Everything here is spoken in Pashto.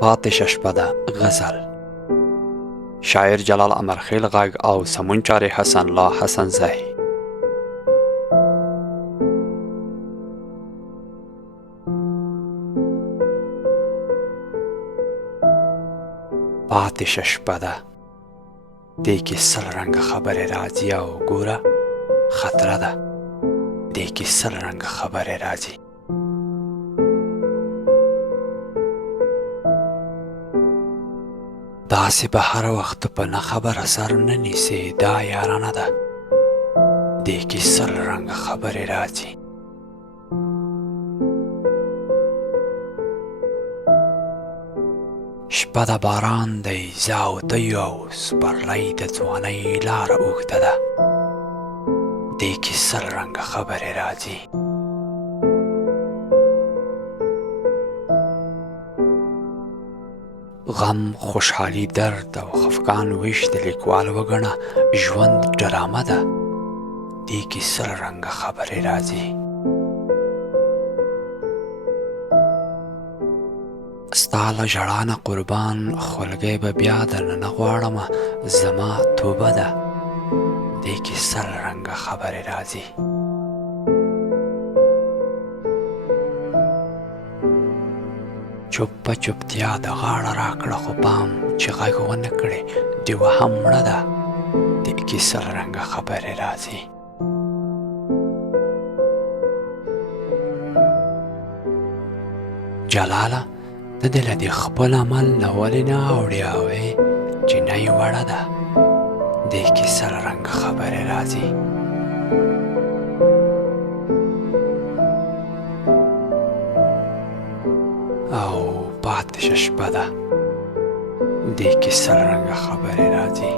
پاتې شپه ده غزل شاعر جلال امرخیل غږ او سمون چارې حسن الله حسن زاهی پاتې شپه ده دې کې سل رنګه خبرې راځي او ګوره خطره ده دې کې سل رنګه خبرې راځي داسې به هر وخت په نه خبره سر نه نیسې دا یارانه ده دې کې سل رنګه خبرې راځي شپه د باران دی زه او ته یو او سپرلی د ځوانۍ لاره اوږده ده دې کې سل رنګه خبرې راځي غم خوشحالي درد او خفګان ویش د لیکوال وګڼه ژوند ډرامه ده دې کې سل رنګه خبرې راځي ستا له ژړا نه قربان خولګۍ به بیا درنه نه غواړمه زما توبه ده دې کې سل رنګه خبرې راځي چوپ په چوپتیا د غاړه راکړه خو پام چې غږ ونه کړې ډیوه هم مړه ده دې کې سل رنګه خبرې راځي جلاله ته دې له دې خپل عمل نه ولې نه اوړې اوې چې نه یې وړه ده دې کې سل رنګه خبرې راځي او پاتې شپه ده دې کې سل رنګه خبرې راځي